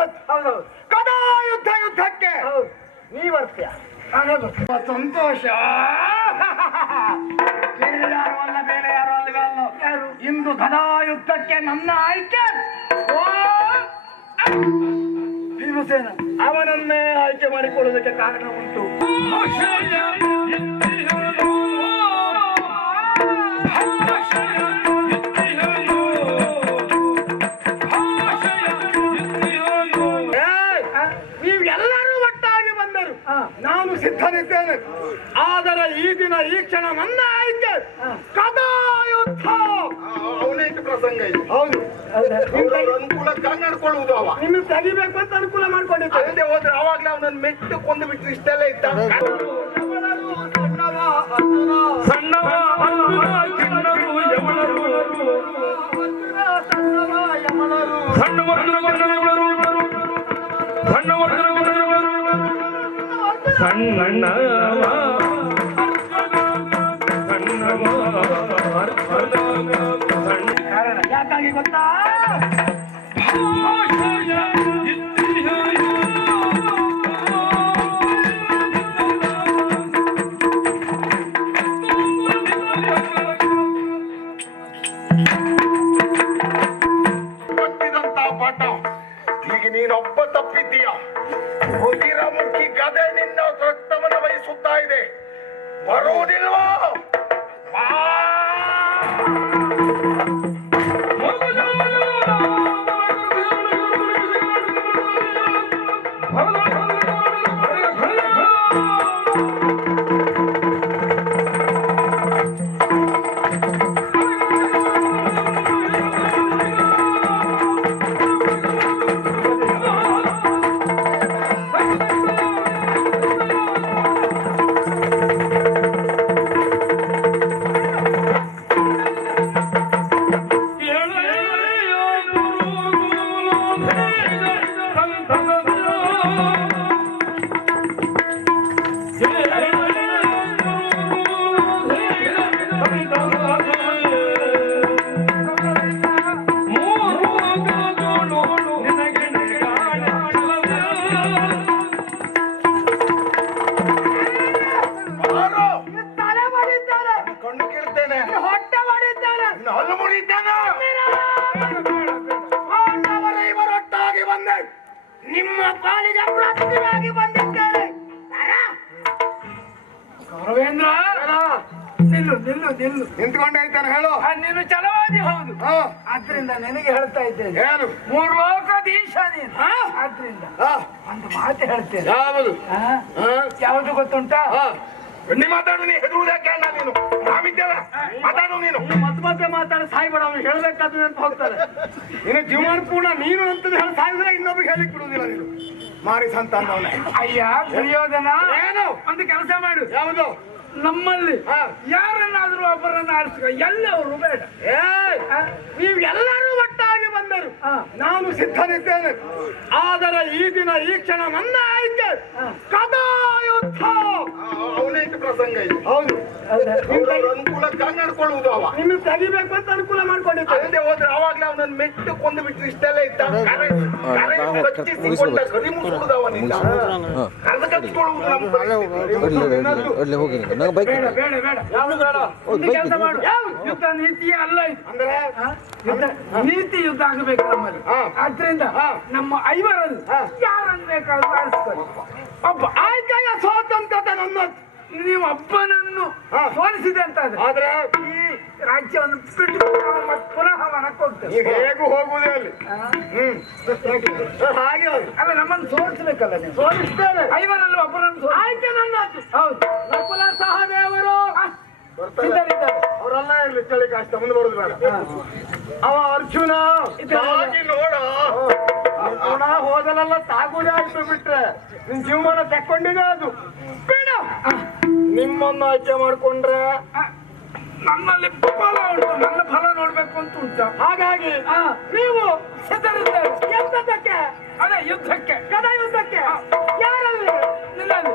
ನನ್ನದು ಹೌದೌದು ಕದಾ ಯುದ್ಧ ಯುದ್ಧಕ್ಕೆ. ಹೌದು. ನೀ ಬರ್ತೀಯ? ನಾನೇ ಬರ್ತೀನಿ. ಸಂತೋಷ. ಬೇರೆ ಯಾರು ಅಲ್ಲ ಬೇರೆ ಯಾರು ಅಲ್ಲವಲ್ಲ ಯಾರು? ಇಂದು ಗದಾ ಯುದ್ಧಕ್ಕೆ ನನ್ನ ಆಯ್ಕೆ. ಓ! ಭೀಮಸೇನ ಅವನನ್ನೇ ಆಯ್ಕೆ ಮಾಡಿಕೊಳ್ಳುವುದಕ್ಕೆ ಕಾರಣ ಉಂಟು. ನಾನು ಸಿದ್ಧನಿದ್ದೇನೆ ಆದರೆ ಈ ದಿನ ಈ ಕ್ಷಣ ನನ್ನ ಆಯ್ಕೆ ಕದಾಯುದ್ಧ ಕದಾ ಯುದ್ಧ ಅವನೇಕ ಪ್ರಸಂಗ ಇದು ಹೌದು ಹೌದಾ? ಅನುಕೂಲಕ್ಕಾಗಿ ನಡ್ಕೊಳ್ಳುವುದು ಅವ ನಿಮಗೆ ತೆಗಿಬೇಕು ಅಂತ ಅನುಕೂಲ ಮಾಡ್ಕೊಂಡಿದ್ದೆ ಅಲ್ಲದೆ ಹೋದ್ರೆ ಅವಾಗ್ಲೇ ಅವನನ್ನ ಮೆಟ್ಟು ಕೊಂದು ಬಿಟ್ಟು ಇಷ್ಟೆಲ್ಲ ಇದ್ದ ಸಣ್ಣವ ಚಿನ್ನರು ಯಮನರು ಸಣ್ಣ ವರ್ಧನ ವರ್ಧನಗಳು ಸಣ್ಣ ವರ್ಧನಗಳು ಅರ್ಪಣ ಯಾಕಾಗಿ ಗೊತ್ತಾ? ನಿಲ್ಲು ನಿಲ್ಲು. ನಿಂತ್ಕೊಂಡೇ ಇದ್ದಾನೆ ಹೇಳು. ಆ, ನೀನು ಚಲವಾದಿ ಹೌದು ಹಾ ಆದ್ರಿಂದ ನಿನಗೆ ಹೇಳ್ತಾ ಇದ್ದೇನೆ. ಏನು? ಮೂರು ಲೋಕದೀಶ ನೀನು. ಆದ್ರಿಂದ ಹಾ ಒಂದು ಮಾತು ಹೇಳ್ತೇನೆ. ಯಾವುದು? ಆ? ಹಾ ಯಾವುದು ಗೊತ್ತುಂಟಾ? ಹಾ ನೀ ಮಾತಾಡು ನೀ ಹೆದರುವುದಕ್ಕೆ ಕೇಳ ನೀನು. ನಾವಿದ್ದೇವೆ. ಮಾತಾಡು ನೀನು. ಮತ್ತೆ ಮತ್ತೆ ಮಾತಾಡ. ಸಾಯ್ಬೇಡ ಅವನು ಹೇಳ್ಬೇಕಾದ್ರೆ ಅಂತ ಹೋಗ್ತಾರೆ ನಿನ್ನ ಜೀವನ ಪೂರ್ಣ ನೀನು ಅಂತ ಹೇಳಿ ಸಾಯಿದ್ರೆ ಇನ್ನೊಬ್ರಿಗೆ ಹೇಳಿಕ್ ಬಿಡುವುದಿಲ್ಲ ನೀನು. ಮಾರಿ ಸಂತಾನವನೇ. ಅಯ್ಯ ದುರ್ಯೋಧನ. ಏನು? ಒಂದು ಕೆಲಸ ಮಾಡು. ಯಾವುದು? ನಮ್ಮಲ್ಲಿ. ಯಾರನ್ನಾದ್ರೂ ಒಬ್ಬರನ್ನ ಆರಿಸ್ಕೊ ಎಲ್ಲವರು ಬೇಡ ಏಯ್! ನೀವು ಎಲ್ಲರೂ ಒಟ್ಟಾಗಿ ಬಂದರು ನಾನು ಸಿದ್ಧನಿದ್ದೇನೆ ಆದರೆ ಈ ದಿನ ಈ ಕ್ಷಣ ನನ್ನ ಆಯ್ಕೆ ಕದಾಯುದ್ಧ ಕದಾ ಯುದ್ಧ ಅವನೇಕ ಪ್ರಸಂಗ ಇದು ಹೌದು ಅನುಕೂಲಕ್ಕಾಗಿ ನಡ್ಕೊಳ್ಳುವುದು ಅವ ನಿಮಗೆ ತೆಗಿಬೇಕು ಅಂತ ಅನುಕೂಲ ಮಾಡ್ಕೊಂಡಿದ್ದೆ ಅಲ್ಲದೆ ಹೋದ್ರೆ ಅವಾಗ್ಲೇ ಅವನನ್ನ ಮೆಟ್ಟು ಕೊಂದು ಬಿಟ್ಟು ಇಷ್ಟೆಲ್ಲ ಇದ್ದ ಕಚ್ಚಿಸಿಕೊಂಡ ಅವನಿಂದ ಕರೆದು ನಮ್ಮ ಬೇಡ ಬೇಡ ಬೇಡ ಯಾವುದು ಬೇಡ ಕೆಲಸ ಮಾಡು ಯುದ್ಧ ನೀತಿಯೇ ಅಲ್ಲ ಅಂದ್ರೆ ಯುದ್ಧ ನೀತಿ ಯುದ್ಧ ಆಗಬೇಕು ನಮ್ಮಲ್ಲಿ. ಆದ್ರಿಂದ. ನಮ್ಮ ಐವರಲ್ಲಿ. ಯಾರನ್ನು ಬೇಕಾದ್ರೂ ಆರಿಸ್ಕೊಳ್ಳಿ. ಒಬ್ಬ ಆಯ್ಕೆಯ ಸ್ವಾತಂತ್ರ್ಯತೆ ನನ್ನದು. ನೀವು ಅಪ್ಪನನ್ನು. ಸೋಲಿಸಿದೆ ಅಂತ ಆದ್ರೆ ಈ ರಾಜ್ಯವನ್ನು ಬಿಟ್ಟು ಮತ್ತೆ ಪುನಃ ವನಕ್ಕೆ ಹೋಗ್ತೇವೆ ಹೇಗೂ ಹೋಗುವುದೇ ಅಲ್ಲಿ. ಹಾಗೆ ಅಲ್ಲ ನಮ್ಮನ್ನು ಸೋಲಿಸ್ಬೇಕಲ್ಲ ನೀವು? ಸೋಲಿಸ್ತೇವೆ ಐವರಲ್ಲಿ ಒಬ್ಬರನ್ನು ಆಯ್ತು ನನ್ನದು. ಹೌದು. ನಕುಲ ಸಹದೇವರು ಅವರೆಲ್ಲ ಇರ್ಲಿ ಚಳಿ ಕಷ್ಟ ಮುಂದೆ ಬರುದು ಬೇಡ ಅವ ಅರ್ಜುನ ಹಾಗೆ ನೋಡ. ಗುಣ ಹೋದಲೆಲ್ಲ ತಾಗುದೇ ಆಯ್ತು ಬಿಟ್ರೆ. ನಿನ್ ಜೀವಮಾನ ತಕ್ಕೊಂಡಿದೆ ಅದು. ಬೇಡ. ನಿಮ್ಮನ್ನು ಆಯ್ಕೆ ಮಾಡ್ಕೊಂಡ್ರೆ ನನ್ನಲ್ಲಿ ಫಲ ಉಂಟು. ನನ್ನ ಫಲ ನೋಡ್ಬೇಕು ಅಂತ ಉಂಟು. ಹಾಗಾಗಿ ನೀವು ಸಿದ್ಧರಿದ್ದಾರೆ. ಎಂತದಕ್ಕೆ ಅದೇ ಯುದ್ಧಕ್ಕೆ. ಕದ ಯುದ್ಧಕ್ಕೆ? ಯಾರಲ್ಲಿ? ನಿನ್ನಲ್ಲಿ.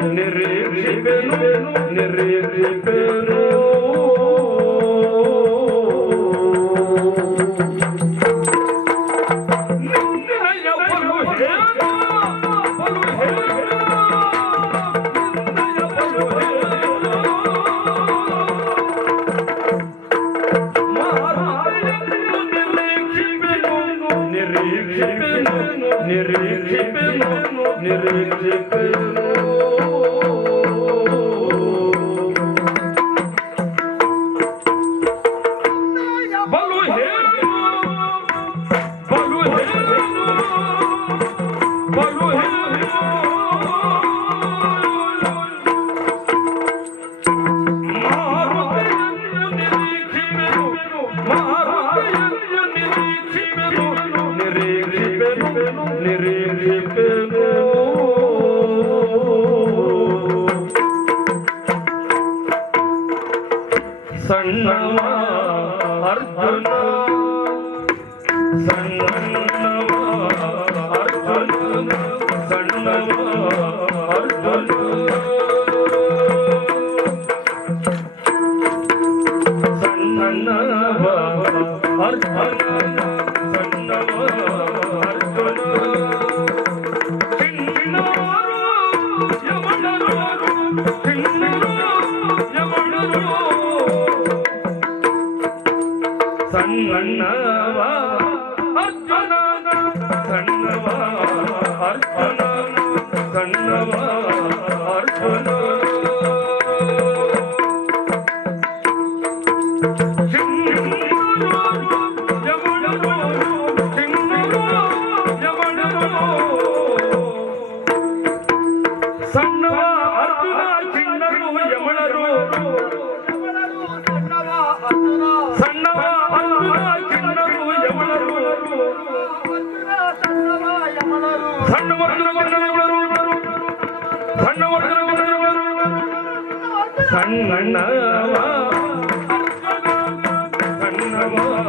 ಸಣ್ಣವ ಅರ್ಜುನ ಸಣ್ಣವ ಸಣ್ಣವ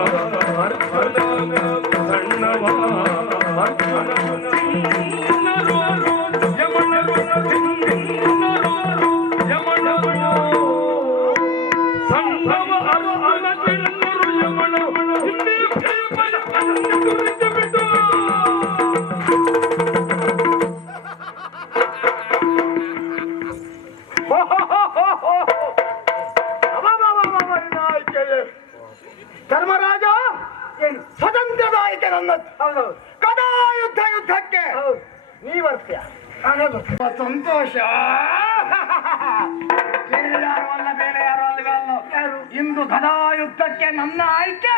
ಇಂದು ಗದಾಯುದ್ಧಕ್ಕೆ ನನ್ನ ಆಯ್ಕೆ.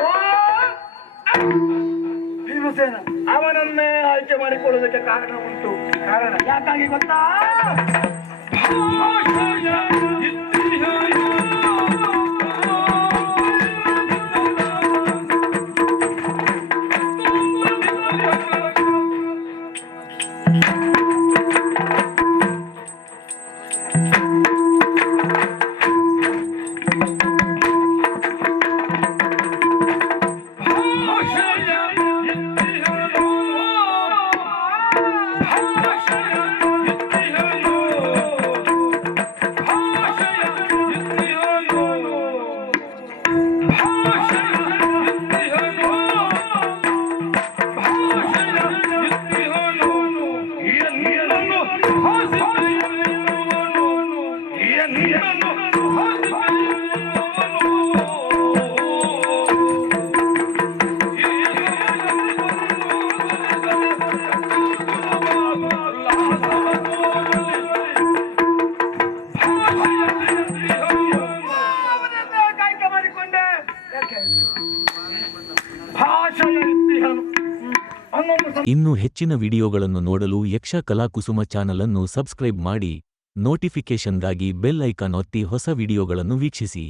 ಓ! ಭೀಮಸೇನ ಅವನನ್ನೇ ಆಯ್ಕೆ ಮಾಡಿಕೊಳ್ಳುವುದಕ್ಕೆ ಕಾರಣ ಉಂಟು. ಕಾರಣ? ಯಾಕಾಗಿ ಗೊತ್ತಾ? ಇನ್ನು ಹೆಚ್ಚಿನ ವಿಡಿಯೋಗಳನ್ನು ನೋಡಲು ಯಕ್ಷ ಕಲಾಕುಸುಮ ಚಾನಲ್ ಅನ್ನು ಸಬ್ಸ್ಕ್ರೈಬ್ ಮಾಡಿ, ನೋಟಿಫಿಕೇಷನ್ಗಾಗಿ ಬೆಲ್ ಐಕಾನ್ ಒತ್ತಿ ಹೊಸ ವಿಡಿಯೋಗಳನ್ನು ವೀಕ್ಷಿಸಿ.